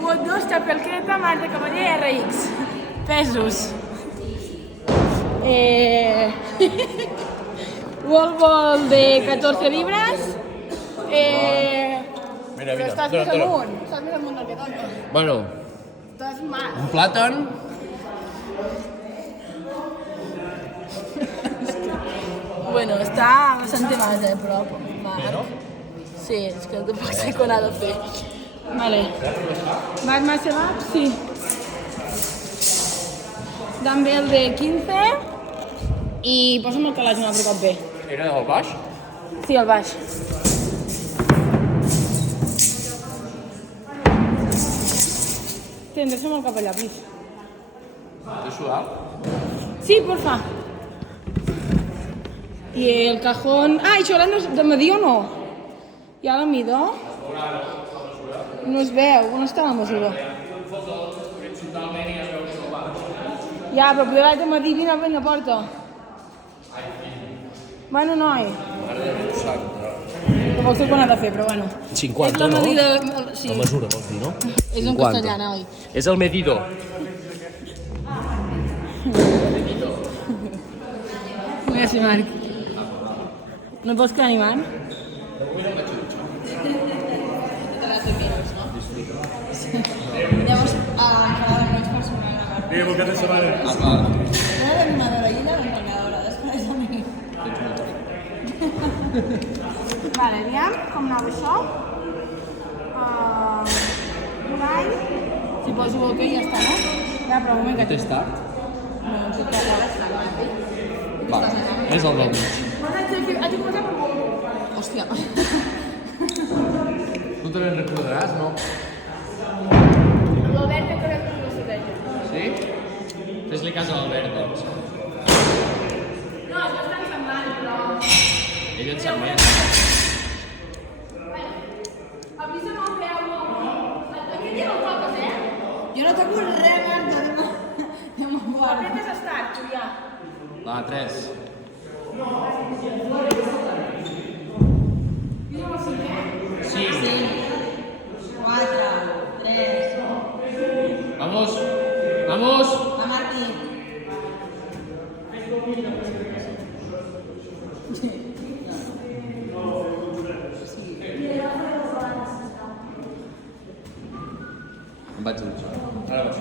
Mod 2, tapelqueta, Marta Cavaller, RX. Pesos. Wall ball de 14 llibres. Mira, Però estàs més amunt. Estàs més amunt del que toca. Bueno, Estàs mal. un plàtan. Bueno, està bastant más, però... Marc. Sí, és que tampoc sé quan ha de fer. Vale. Marc Massebab, sí. Dumbbell de 15 i posa'm el calaix un altre cop bé. Era al baix? Sí, al baix. Tendrem el cap allà, please. De sudar? Sí, porfa. I el cajón... Ah, això no és de medir o no? Hi ha la mida? No es veu, on està la mesura? Ja, però poder l'haig de medir, vine a la porta. Bueno, noi. Tampoc sé quan ha de fer, però bueno. 50, és la no? medida... Sí. La mesura, vols dir, no? És en castellà, noi. És el medidor. Gràcies, Marc. No et vols quedar animant? Llavors, cada noche personal. Bien, ¿por qué te separas? Una animadora i una entrenadora, després a mi. Vale, aviam com anava això. Un any. Si poso ok ja està, no? Ja, però un moment que... Té start? No, no sé què ha. Va, és el del mig. Ha tingut per molt. Hòstia. Tu te n'en recordaràs, no? L'Albert té que veure la estratègia. Sí? Fes-li cas a l'Albert, doncs. No, és bastant semblant, però... Ell et sap més. Avisa'm el peu. Aquest dia no el toques, Jo no toco res, Marta. Déu me'n guarda. Apretes start, Julià. Va, 3. Sí. 4, 3... Vamos. Vamos. Va, Martí. Em vaig dutxar. Ara vas.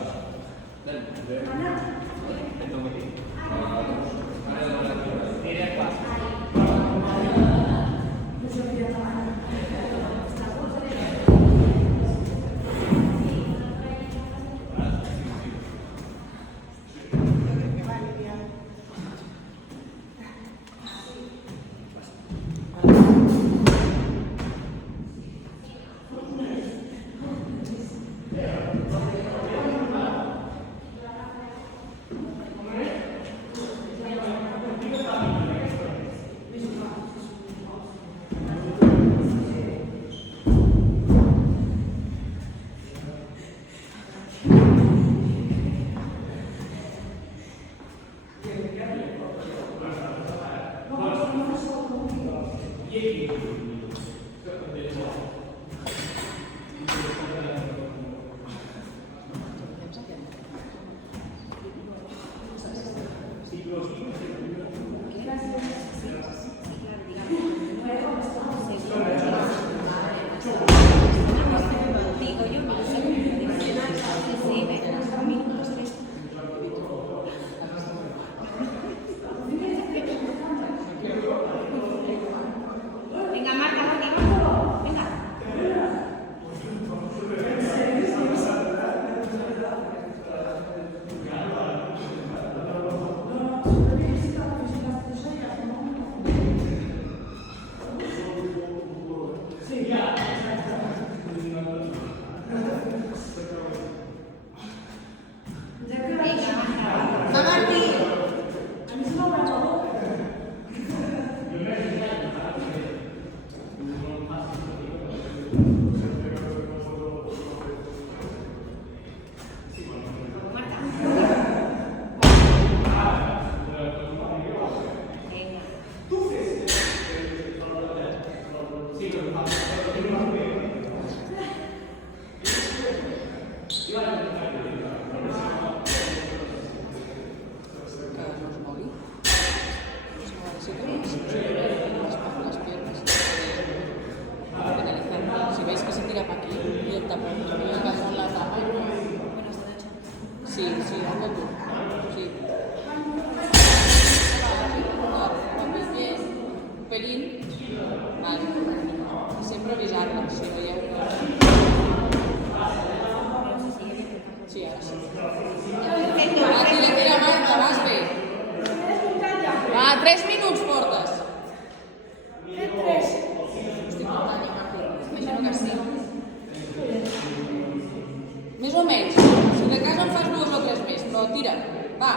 tira. Va.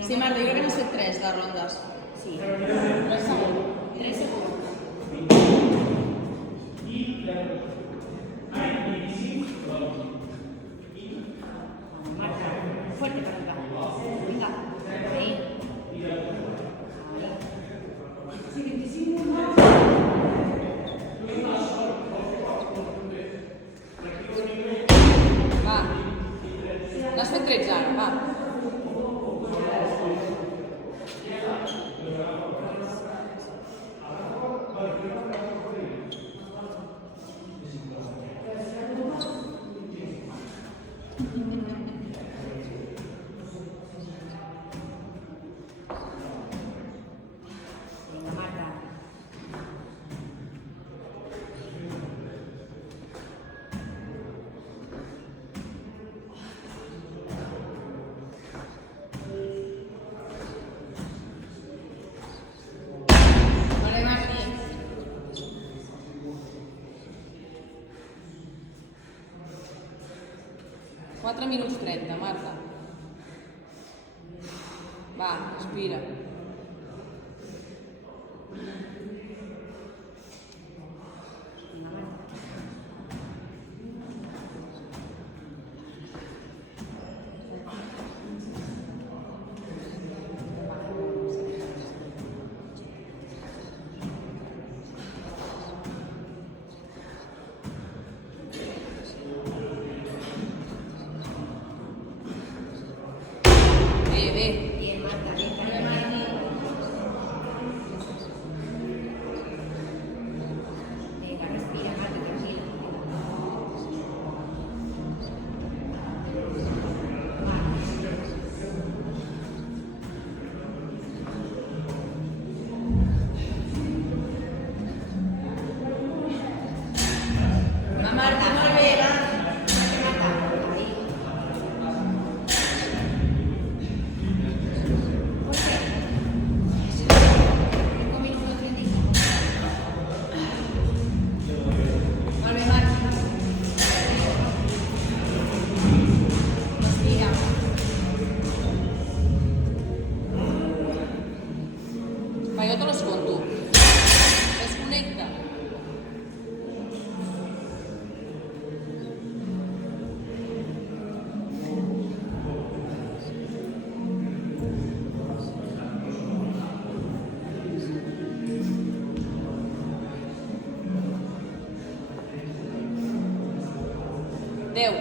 Sí, Marta, jo crec que n'has fet 3 de rondes. Sí. 3 segons. 3 segons. Marta, fuerte para acá. Venga. Ahí. Va. N'has fet 13 ara, va. Venga, Marta. Vale, Marta. 4 minuts 30, Marta. Va, respira. Bé. Bien, Marta. Venga. Venga, respira, Marta, tranquila. Va, Marta, molt bé. Marta, ahí. Fuerte. 5 minutos 30. Molt bé, Marta. Respira. Va, jo te les conto. Desconnecta. Deu.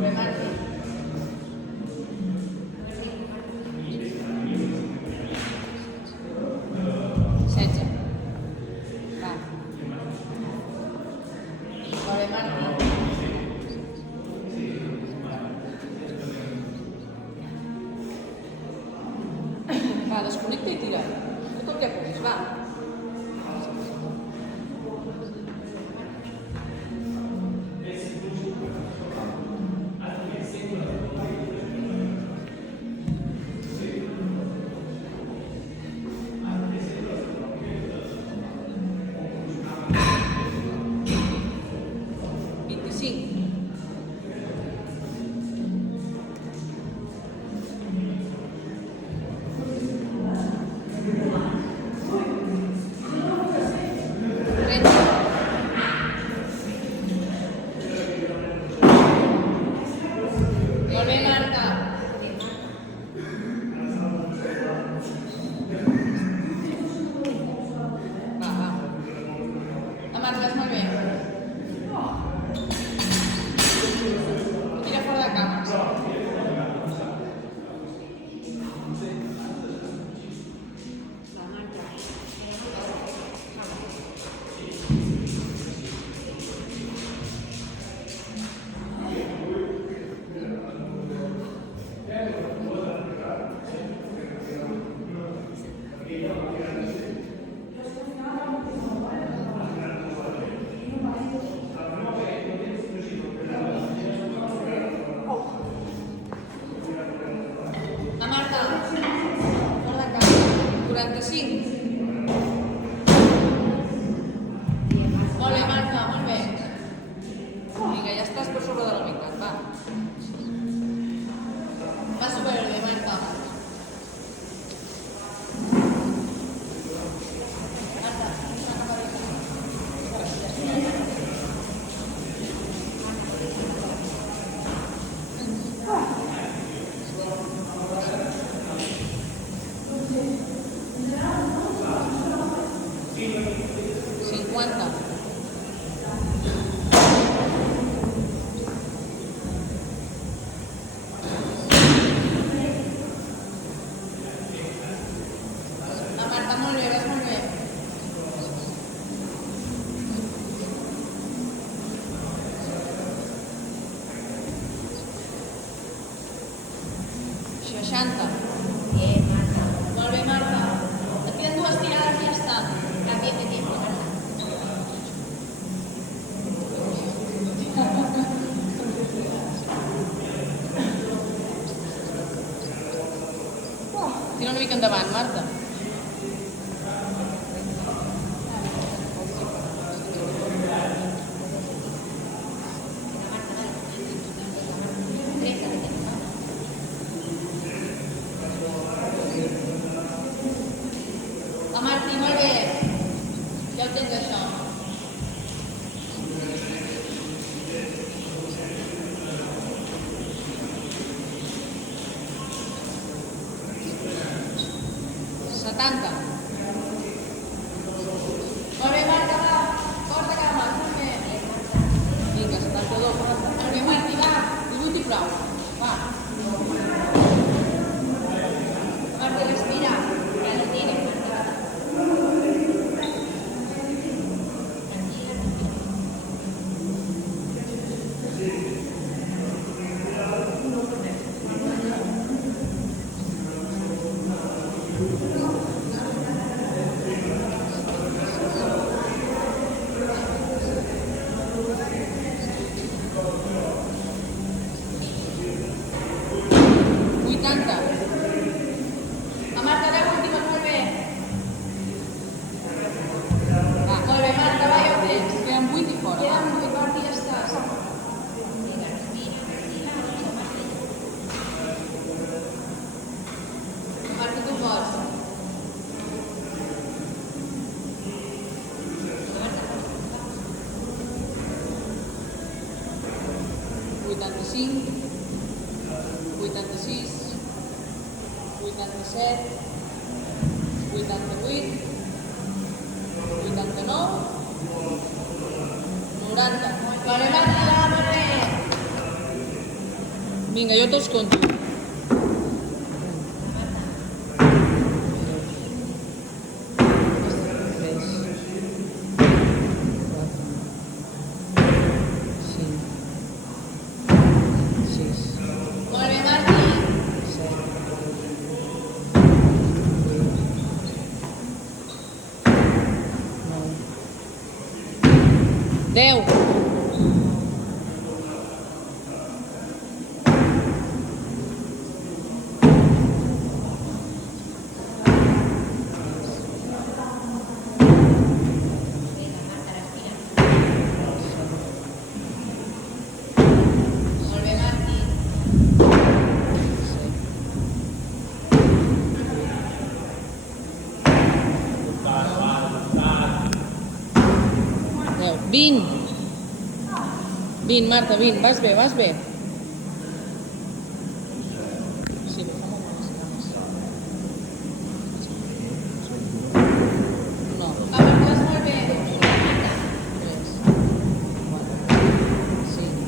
Bé, Marta. 16. Va. Molt bé, Marta. Va, desconnecta i tira. Tot el que puguis, va. Molt bé. 50. La Marta, molt bé, vas molt bé. Seixanta. Bien, Marta. Molt bé, Marta. Et queden 2 tirades i ja està. También de tiempo, Marta. Tira una mica endavant, Marta. La Martí, molt bé. Ja ho tens, això. Setanta. Molt bé, Marta, va. Porta cama, molt bé. Vinga, 72, Marta. Molt bé, Martí, va. 18 i prou. Va. Marta, respira. Ya lo tienes, Marta. Tranquila, tranquila. 80. La Marta, va, última, molt bé. Va, molt bé, Marta, va, ja ho tens. Queden 8 i fora. Queden 8, Marta, i ja estàs. Venga, respira, tranquila. Mucho más lento. Marta, tu pots. Vuitanta-cinc, 86, 87, 88, 89, 90. Vale, Marta, va, molt bé. Vinga, jo te'ls conto. Molt bé, Martí. 10. Venga, Marta, respira. Molt bé, Martí. 20. 20, Marta, 20. Vas bé, vas bé. Sí, però fa molt bones cames. No. Va, Marta, vas molt bé. 3, 4, 5,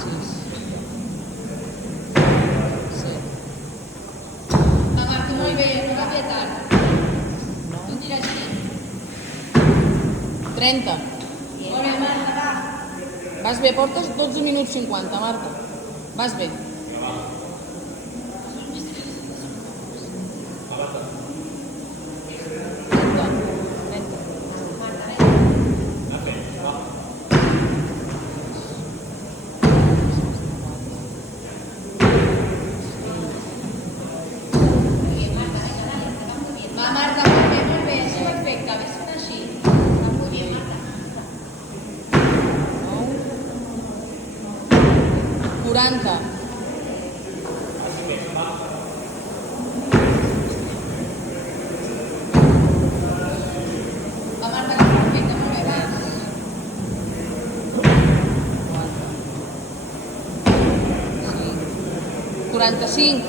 6, 7. Va, Marta, molt bé, no va bé tard. Tu tira així. 30. Molt bé, Marta, va. Vas bé, portes 12 minuts 50, Marta. Vas bé. Va, Marta, molt bé, és perfecte. Ves fent així. Está muy bien, Marta. 40. Va, Marta, que perfecte, molt bé, va. 45.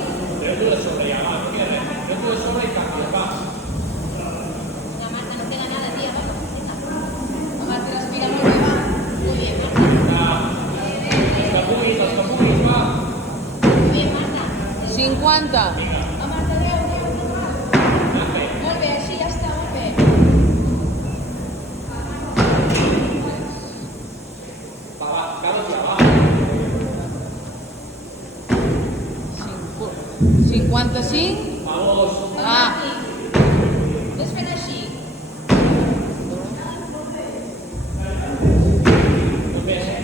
No, Marta, no tenga nada, tía. 50. Va, Marta, 10. Molt bé, així ja està, molt bé. Cinco- 55. Ah, Ves fent així.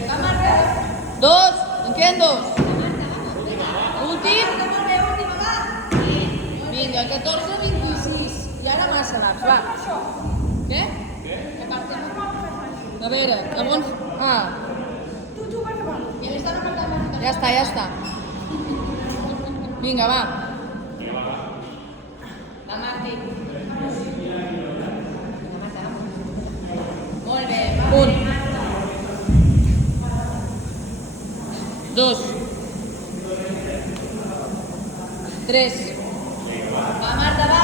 Va, Marta. 2. En queden 2. Últim. Molt bé, última, va. Vinga, 14, 26. I ara massa naps, va. Què? A veure, llavors... Ah, I aquesta no porta Marta. ja està, ja està. Vinga, va. Va, Martí. Molt bé, va. 1. 2. 3. Va, Marta, va.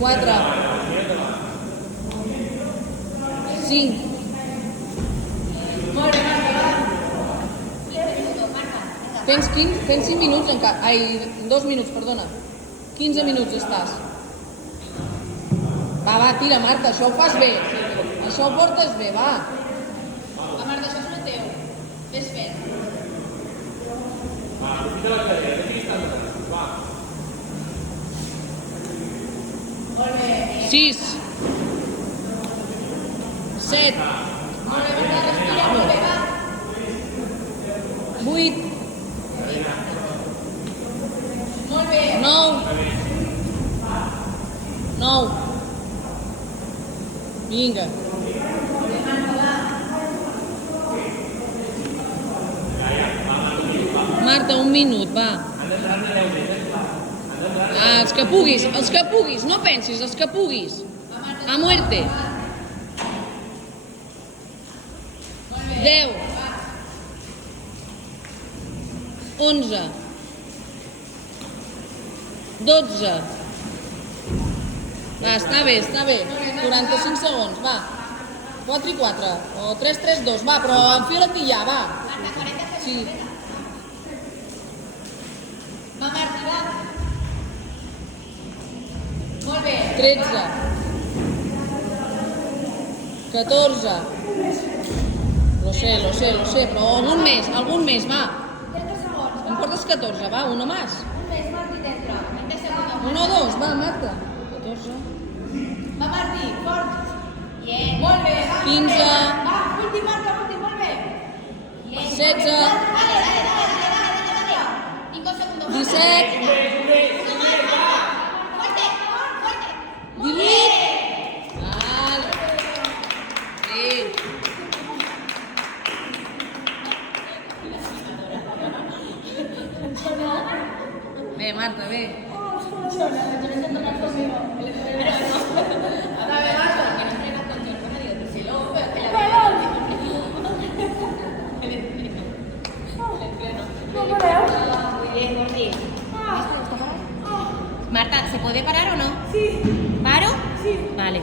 4. 5. Molt bé, Marta, va. Tens 5 minuts encara. Ai, 2 minuts, perdona. 15 minuts estàs. Va, tira, Marta, això ho fas bé. Això ho portes bé, va. Va, Marta, això és el teu. Ves fent. 6. 7. Molt bé, Marta, respira, molt bé, va. 8. Molt bé. 9. 9. Vinga. Marta, 1 minut, va. Els que puguis, no pensis, els que puguis. A muerte. 10. 11. 12. Va, està bé, està bé. 45 segons, va. 4 i 4. O 3, 3, 2. Va, però enfila't i ja, va. Sí. Va, Marta, va. Molt bé. 13. 14. Lo sé, però algun més, va. 30 segons. Em portes 14, va, uno más. Un més, Martí, dentro. 20 segons. 1 o 2, va, Marta. 14. Va, Martí, fort. Bien. Molt bé, va. 15. Va, últim, Marta, últim, molt bé. Bien. 16. Dale. 5 segundos. 17. Uno más, Marta. Fuerte, fuerte. 18. Vale. Sí. Bé, Marta, bé. Marta, ¿se puede parar o no? Sí. ¿Paro? Sí. Vale.